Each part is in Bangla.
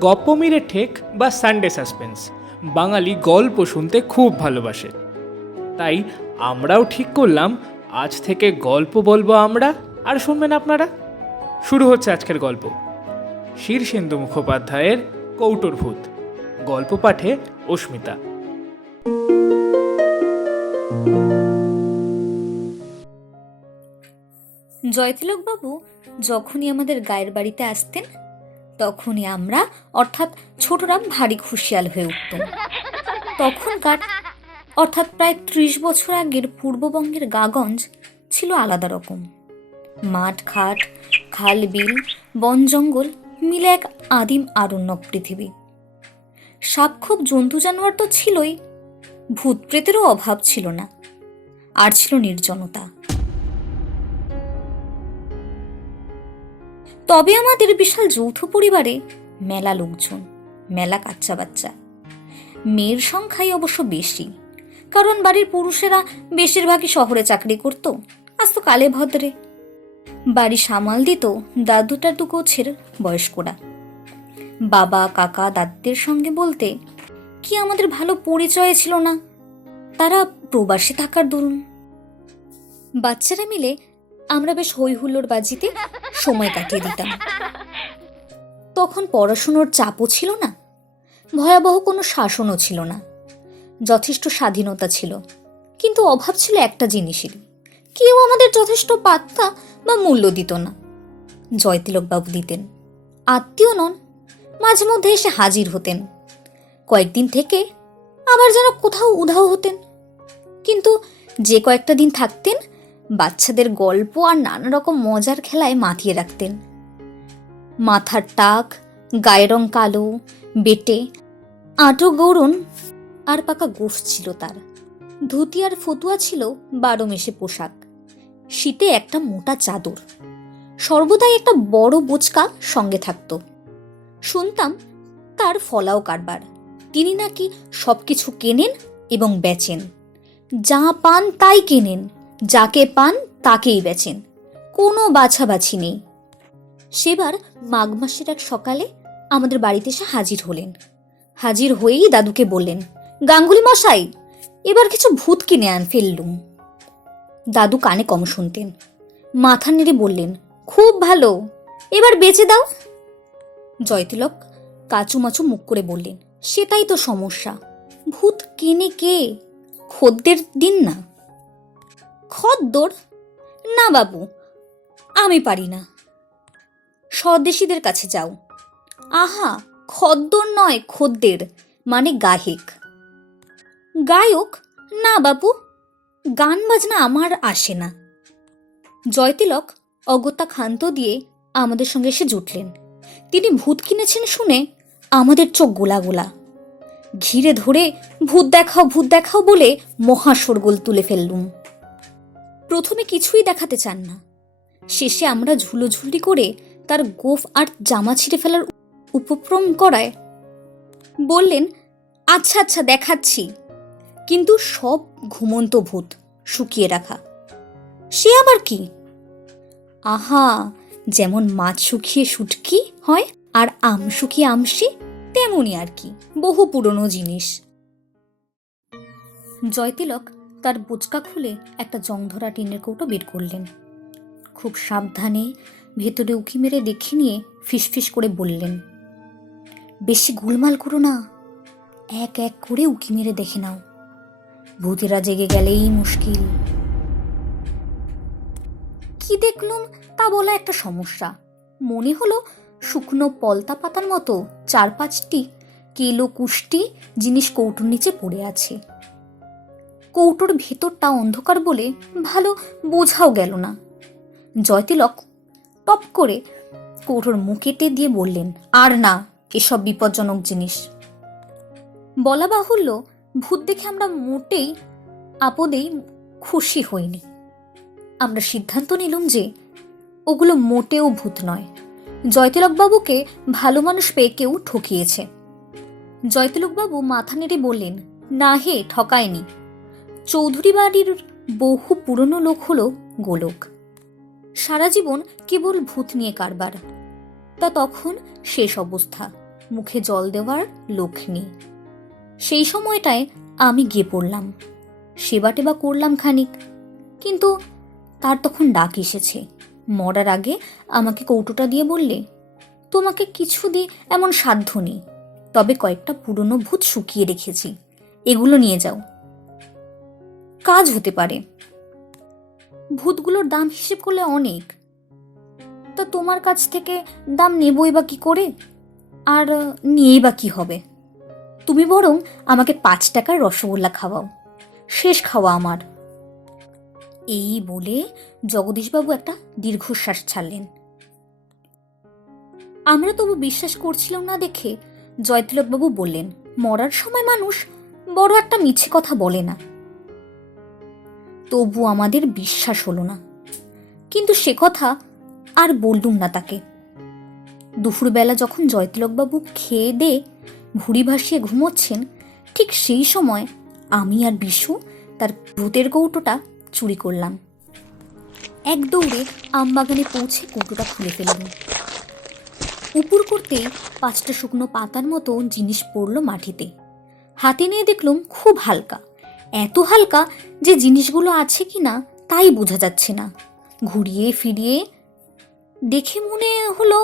গপ্পমিরে ঠেক বা সানডে সাসপেন্স বাঙালি গল্প শুনতে খুব ভালোবাসে। তাই আমরাও ঠিক করলাম, আজ থেকে গল্প বলব আমরা। আর শুনবেন আপনারা? শুরু হচ্ছে আজকের গল্প। শীর্ষেন্দু মুখোপাধ্যায়ের কৌটোর ভূত গল্প পাঠে অস্মিতা। জয়তিলকবাবু যখনই আমাদের গায়ের বাড়িতে আসতেন, তখনই আমরা, অর্থাৎ ছোটরাম ভারী খুশিয়াল হয়ে উঠতাম তখনকার, অর্থাৎ প্রায় ত্রিশ বছর আগের পূর্ববঙ্গের গাগঞ্জ ছিল আলাদা রকম। মাঠ ঘাট, খাল বিল, বন জঙ্গল মিলে এক আদিম আরণ্যক পৃথিবী। সাপখোপ জন্তু জানোয়ার তো ছিলই, ভূত প্রেতেরও অভাব ছিল না, আর ছিল নির্জনতা। তবে আমাদের বিশাল যৌথ পরিবারে মেলা লোকজন, মেলা কাচ্চা বাচ্চা। মেয়ের সংখ্যাই অবশ্য বেশি, কারণ বাড়ির পুরুষেরা বেশিরভাগই শহরে চাকরি করত, আজ তো কালে ভদ্রে। বাড়ি সামাল দিত দাদুটা টাদু গোছের বয়স্করা। বাবা, কাকা, দাদুদের সঙ্গে বলতে, কি আমাদের ভালো পরিচয় ছিল না? তারা প্রবাসে থাকার দরুন। বাচ্চারা মিলে আমরা বেশ হই হুল্লোড় বাজিতে সময় কাটিয়ে দিতাম। তখন পড়াশুনোর চাপও ছিল না, ভয়াবহ কোনো শাসনও ছিল না, যথেষ্ট স্বাধীনতা ছিল। কিন্তু অভাব ছিল একটা জিনিসের কেউ আমাদের যথেষ্ট পাত্তা বা মূল্য দিত না। জয়তিলকবাবু দিতেন, আত্মীয় নন, মাঝে মধ্যে এসে হাজির হতেন। কয়েকদিন থেকে আবার যেন কোথাও উধাও হতেন। কিন্তু যে কয়েকটা দিন থাকতেন বাচ্চাদের গল্প আর নানা রকম মজার খেলায় মাতিয়ে রাখতেন। মাথার টাক, গায়ের রং কালো, বেটে, আটো গৌরন আর পাকা গোফ ছিল তার। ধুতি আর ফতুয়া ছিল বারো মেশে পোশাক। শীতে একটা মোটা চাদর। সর্বদাই একটা বড় বোচকা সঙ্গে থাকতো। শুনতাম তার ফলাও কারবার। তিনি নাকি সবকিছু কেনেন এবং বেচেন। যা পান তাই কেনেন। যাকে পান তাকেই বেচেন। কোনো বাছাবাছি নেই। সেবার মাঘ মাসের এক সকালে আমাদের বাড়িতে এসে হাজির হলেন। হাজির হয়েই দাদুকে বললেন, গাঙ্গুলি মশাই, এবার কিছু ভূত কিনে আন ফেললুম। দাদু কানে কম শুনতেন। মাথা নেড়ে বললেন, খুব ভালো, এবার বেচে দাও। জয়তিলক কাচুমাচু মুখ করে বললেন, সেটাই তো সমস্যা। ভূত কেনে কে? খদ্দের দিন না। খদ্দর? না বাবু, আমি পারি না। স্বদেশীদের কাছে যাও। আহা, খদ্দর নয়, খদ্দের মানে গায়ক গায়ক? না বাবু গান বাজনা আমার আসে না। জয়তিলক অগত্যা ক্ষান্ত দিয়ে আমাদের সঙ্গে এসে জুটলেন। তিনি ভূত কিনেছেন শুনে আমাদের চোখ গোলা গোলা। ঘিরে ধরে, ভূত দেখাও ভূত দেখাও বলে মহাশোরগোল তুলে ফেললুম। প্রথমে কিছুই দেখাতে চান না। শেষে আমরা ঝুলোঝুলি করে তার গোফ আর জামা ছিঁড়ে ফেলার উপক্রম করায় বললেন আচ্ছা আচ্ছা দেখাচ্ছি। কিন্তু সব ঘুমন্ত ভূত শুকিয়ে রাখা। সে আবার কি? আহা, যেমন মাছ শুকিয়ে শুটকি হয় আর আম শুকিয়ে আমসি তেমনই আর কি, বহু পুরনো জিনিস। জয়তিলক তার বোচকা খুলে একটা জংধরা টিনের কৌটো বের করলেন। খুব সাবধানে ভেতরে উঁকি মেরে দেখে নিয়ে ফিসফিস করে বললেন, বেশি গোলমাল করো না, এক এক করে উঁকি মেরে দেখে নাও। ভূতেরা জেগে গেলেই মুশকিল। কি দেখলুম? তা বলা একটা সমস্যা। মনে হলো শুকনো পলতা পাতার মতো চার পাঁচটি কেলো কুষ্টি জিনিস কৌটোর নিচে পড়ে আছে। কৌটোর ভেতরটা অন্ধকার বলে ভালো বোঝাও গেল না। জয়তিলক টপ করে কৌটোর মুখেতে দিয়ে বললেন, আর না, এসব বিপজ্জনক জিনিস। বলা বাহুল্য ভূত দেখে আমরা মোটেই আপদেই খুশি হইনি। আমরা সিদ্ধান্ত নিলাম যে ওগুলো মোটেও ভূত নয়। জয়তিলকবাবুকে ভালো মানুষ পেয়ে কেউ ঠকিয়েছে। জয়তিলকবাবু মাথা নেড়ে বললেন, না হে, ঠকায়নি। চৌধুরী বাড়ির বহু পুরনো লোক হলো গোলক। সারা জীবন কেবল ভূত নিয়ে কারবার। তা তখন শেষ অবস্থা, মুখে জল দেওয়ার লোক নেই। সেই সময়টায় আমি গিয়ে পড়লাম সেবা টেবা করলাম খানিক, কিন্তু তার তখন ডাক এসেছে। মরার আগে আমাকে কৌটোটা দিয়ে বললে, তোমাকে কিছু দিয়ে এমন সাধ্য নেই, তবে কয়েকটা পুরনো ভূত শুকিয়ে রেখেছি, এগুলো নিয়ে যাও। কাজ হতে পারে। ভূতগুলোর দাম হিসেব করলে অনেক। তা তোমার কাছ থেকে দাম নেবই বা কি করে? আর নিয়েই বা কি হবে? তুমি বরং আমাকে পাঁচ টাকার রসগোল্লা খাওয়াও। শেষ খাওয়া আমার। এই বলে জগদীশবাবু একটা দীর্ঘশ্বাস ছাড়লেন। আমরা তবু বিশ্বাস করছিলাম না দেখে জয়তিলকবাবু বললেন, মরার সময় মানুষ বড় একটা মিছে কথা বলে না। তবু আমাদের বিশ্বাস হলো না। কিন্তু সে কথা আর বললুম না তাকে। দুপুরবেলা যখন জয়তিলকবাবু খেয়ে দে ভুড়ি ভাসিয়ে ঘুমোচ্ছেন, ঠিক সেই সময় আমি আর বিশু তার ভূতের কৌটোটা চুরি করলাম। এক দৌড়ে আমবাগানে পৌঁছে কৌটোটা খুলে ফেললাম। উপুর করতেই পাঁচটা শুকনো পাতার মতো জিনিস পড়ল মাটিতে। হাতে নিয়ে দেখলাম খুব হালকা। এত হালকা যে জিনিসগুলো আছে কি না, তাই বোঝা যাচ্ছে না। ঘুরিয়ে ফিরিয়ে দেখে মনে হলো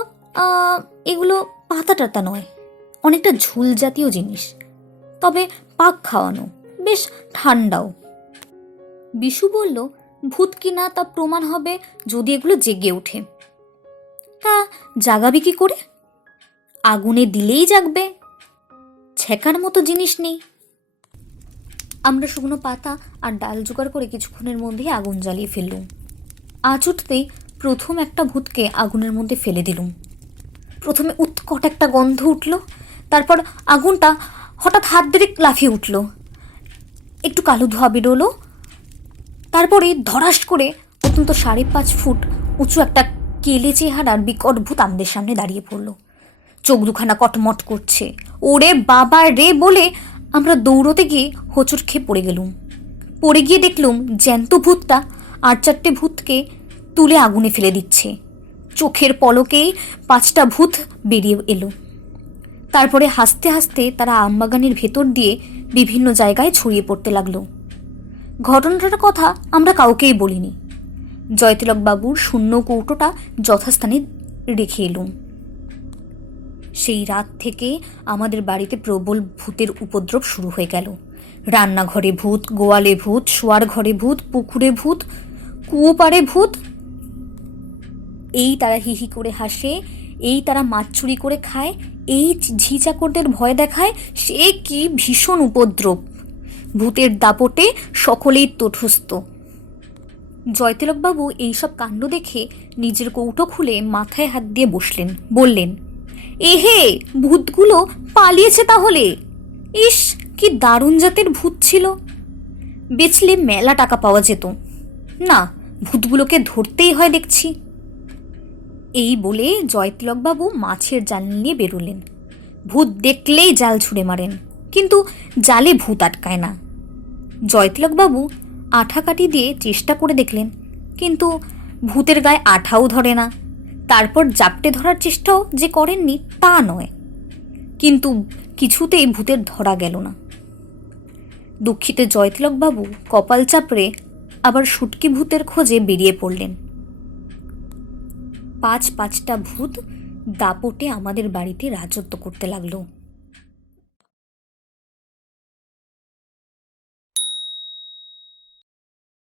এগুলো পাতা টাতা নয়, অনেকটা ঝুল জাতীয় জিনিস। তবে পাক খাওয়ানো, বেশ ঠান্ডাও। বিশু বলল, ভূত কিনা তা প্রমাণ হবে যদি এগুলো জেগে ওঠে। তা জাগাবে কি করে? আগুনে দিলেই জাগবে। ছেকার মতো জিনিস নেই। আমরা শুকনো পাতা আর ডাল জোগাড় করে কিছুক্ষণের মধ্যেই আগুন জ্বালিয়ে ফেললুম। আজ উঠতেই প্রথম একটা ভূতকে আগুনের মধ্যে ফেলে দিলুম। প্রথমে উৎকট একটা গন্ধ উঠল, তারপর আগুনটা হঠাৎ হাত ধরে লাফিয়ে উঠল। একটু কালো ধোয়া বেরোলো, তারপরে ধরাস করে অত্যন্ত সাড়ে পাঁচ ফুট উঁচু একটা কেলে চেহারার বিকট ভূত আমাদের সামনে দাঁড়িয়ে পড়ল। চোখ দুখানা কটমট করছে। ওরে বাবা রে বলে আমরা দৌড়তে গিয়ে হোঁচট খেয়ে পড়ে গেলুম। পড়ে গিয়ে দেখলুম জ্যান্ত ভূতটা আর চারটে ভূতকে তুলে আগুনে ফেলে দিচ্ছে। চোখের পলকেই পাঁচটা ভূত বেরিয়ে এলো। তারপরে হাসতে হাসতে তারা আমবাগানের ভেতর দিয়ে বিভিন্ন জায়গায় ছড়িয়ে পড়তে লাগল। ঘটনাটার কথা আমরা কাউকেই বলিনি। জয়তিলক বাবুর শূন্য কৌটোটা যথাস্থানে রেখে এলুম। সেই রাত থেকে আমাদের বাড়িতে প্রবল ভূতের উপদ্রব শুরু হয়ে গেল। রান্নাঘরে ভূত, গোয়ালে ভূত, শোয়ার ঘরে ভূত, পুকুরে ভূত কুয়ো পাড়ে ভূত। এই তারা হিহি করে হাসে, এই তারা মাছ চুরি করে খায়, এই ঝি ভয় দেখায়, সে কি ভীষণ উপদ্রব। ভূতের দাপটে সকলেই তটস্থ। জয়তিলকবাবু এইসব কাণ্ড দেখে নিজের কৌটো খুলে মাথায় হাত দিয়ে বসলেন, বললেন এহে, ভূতগুলো পালিয়েছে তাহলে। ইস, কি দারুণ জাতের ভূত ছিল। বেচলে মেলা টাকা পাওয়া যেত। না, ভূতগুলোকে ধরতেই হয় দেখছি। এই বলে জয়তিলকবাবু মাছের জাল নিয়ে বেরোলেন। ভূত দেখলেই জাল ছুঁড়ে মারেন, কিন্তু জালে ভূত আটকায় না। জয়তিলকবাবু আঠা কাটি দিয়ে চেষ্টা করে দেখলেন, কিন্তু ভূতের গায়ে আঠাও ধরে না। তারপর জাপটে ধরার চেষ্টাও যে করেননি তা নয়। কিন্তু কিছুতেই ভূতের ধরা গেল না। দুঃখিত জয়তিলকবাবু কপাল চাপড়ে আবার সুটকি ভূতের খোঁজে বেরিয়ে পড়লেন। পাঁচ পাঁচটা ভূত দাপটে আমাদের বাড়িতে রাজত্ব করতে লাগল।